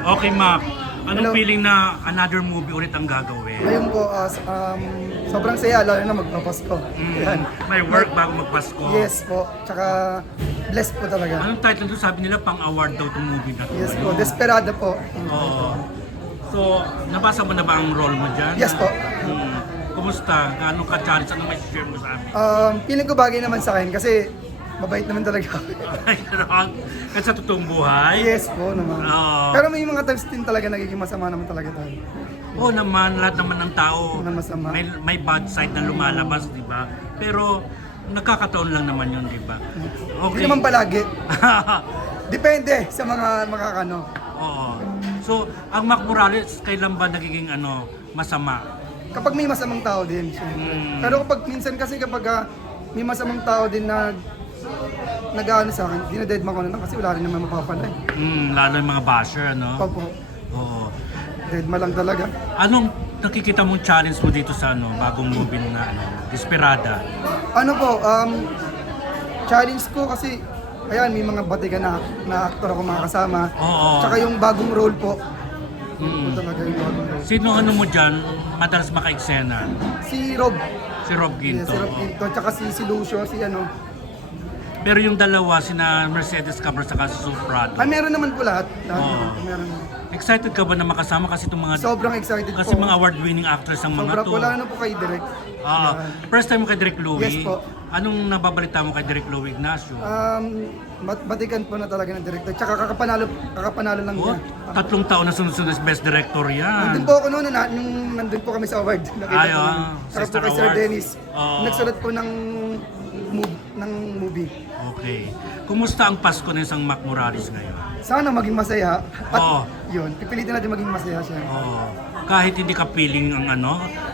Okay, Mac. Anong Hello. feeling na another movie ulit ang gagawin? Ngayon po, sobrang saya, lalo na magpapasko. Yan. May work bago magpasko. Yes po, tsaka blessed po talaga. Anong title doon? Sabi nila pang-award daw itong movie na to. Yes po, Desperado po. Oo. So, nabasa mo na ba ang role mo dyan? Yes po. Kumusta? Anong ka-challenge? Anong may share mo sa amin? Feeling ko bagay naman sa akin kasi mabait naman talaga ako. Ay, gano'n. Kasi sa totoong buhay? Yes po naman. Oo. Pero may mga times din talaga nagiging masama naman talaga tayo. Oo naman, lahat naman ng tao Na masama. may bad side na lumalabas, di ba? Pero nagkakataon lang naman yun, di ba? Hindi naman palagi. Depende sa mga makakano. Oo. So, ang Mac Morales, kailan ba nagiging masama? Kapag may masamang tao din, syempre. Pero kapag minsan kasi kapag may masamang tao din na nag-ano sa akin, dinadedma ko na lang kasi wala rin naman mapapala eh. Lalo yung mga basher, ano? Opo, Oo. deadma lang talaga. Anong nakikita mong challenge mo dito sa bagong movie na Desperada? Ano po, challenge ko kasi, ayan, may mga batigan na actor ako mga kasama. Oo. Tsaka yung bagong role po. Yun po talaga yung bagong role. Sino mo dyan, madalas maka-eksena? Si Rob. Si Rob Yes, Ginto. si Rob Quinto. Tsaka si Lucio, si ano. Pero yung dalawa, sina Mercedes Cabral saka si Soprado. Meron naman po lahat. Oo. Meron. Excited ka ba na makasama kasi itong mga Sobrang excited kasi po. mga award-winning actors ang mga Sobrang to? wala na po kay Direk. First time mo kay Direk Louie? Yes po. Anong nababalita mo kay Direk Louie Ignacio? Batikan po na talaga ng director. Tsaka kakapanalo lang Oh, niya. 3 taon na sunod-sunod as best director yan. Nandun po ako noon, nung nandun po kami sa award. Nakita Ay, ko. sa Tsaka po Star kay Sir Awards. Dennis. Oo. Nagsulat po ng movie. Okay. Kumusta ang Pasko ng isang Mac Morales ngayon? Sana maging masaya. At Oo. yun, pipilitin natin maging masaya siya. Oh, kahit hindi ka feeling ang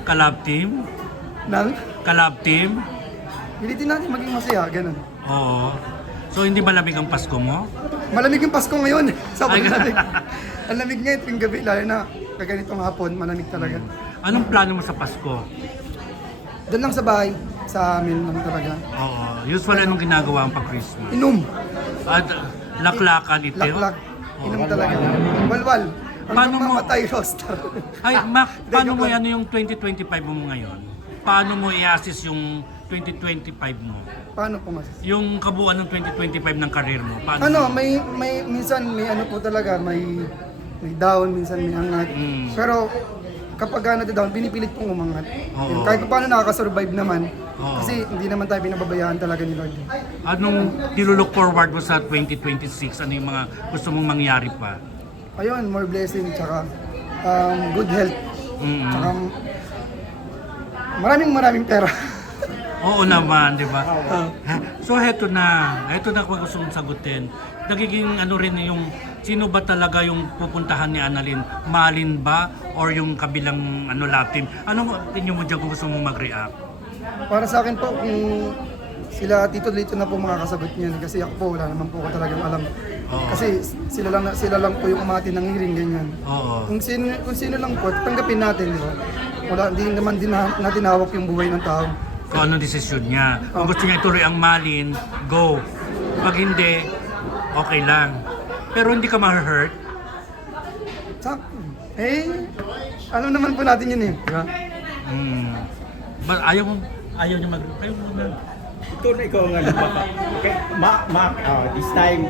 collab team? Nang, Collab team? pilitin natin maging masaya, ganun. Oo. So hindi malamig ang Pasko mo? Malamig yung Pasko ngayon. Sobrang Ay, lamig. Ang lamig ngayon tuwing gabi, lalo na kaganitong hapon, malamig talaga. Anong plano mo sa Pasko? Doon lang sa bahay, sa amin lang talaga. Oo. Usually anong ginagawa ang pag-Christmas? Inom, At laklakan ito? laklak, inom talaga. Walwal. Ang Paano mo- mamatay roster. Ay, Mac, paano joke mo lang. yung 2025 mo ngayon? Paano mo i-assess yung 2025 mo? Paano po mas? Yung kabuuan ng 2025 ng karir mo? Paano Ano, may minsan may ano po talaga, may down, minsan may angat. Pero kapag down, pinipilit pong umangat. Oo. Yun, kahit pa paano nakaka-survive naman. Oo. Kasi hindi naman tayo binababayaan talaga ni Lord. Anong nilulook forward mo sa 2026? Ano yung mga gusto mong mangyari pa? Ayun, more blessing, tsaka good health. Tsaka maraming pera. Oo naman, di ba? So heto na kung gusto mong sagutin. Nagiging rin yung sino ba talaga yung pupuntahan ni Annalyn? Malin ba or yung kabilang lab team? Anong opinion mo dyan kung gusto mong mag-react? Para sa akin po, kung sila Tito Lito na po makakasagot niyan kasi ako po wala naman po ko talagang alam. Oo. Kasi sila lang po yung umati ng hearing ganyan. Oo. Kung sino lang po, tanggapin natin, di ba? Wala, hindi naman din natin hawak yung buhay ng tao. Kung anong desisyon niya. Kung gusto niya ituloy ang Malin, go. Pag hindi, okay lang. Pero hindi ka ma-hurt. Alam naman po natin yun eh. Di ba? Ayaw niya mag... Ayaw mo na. Ito na ikaw nga baka. Okay, this time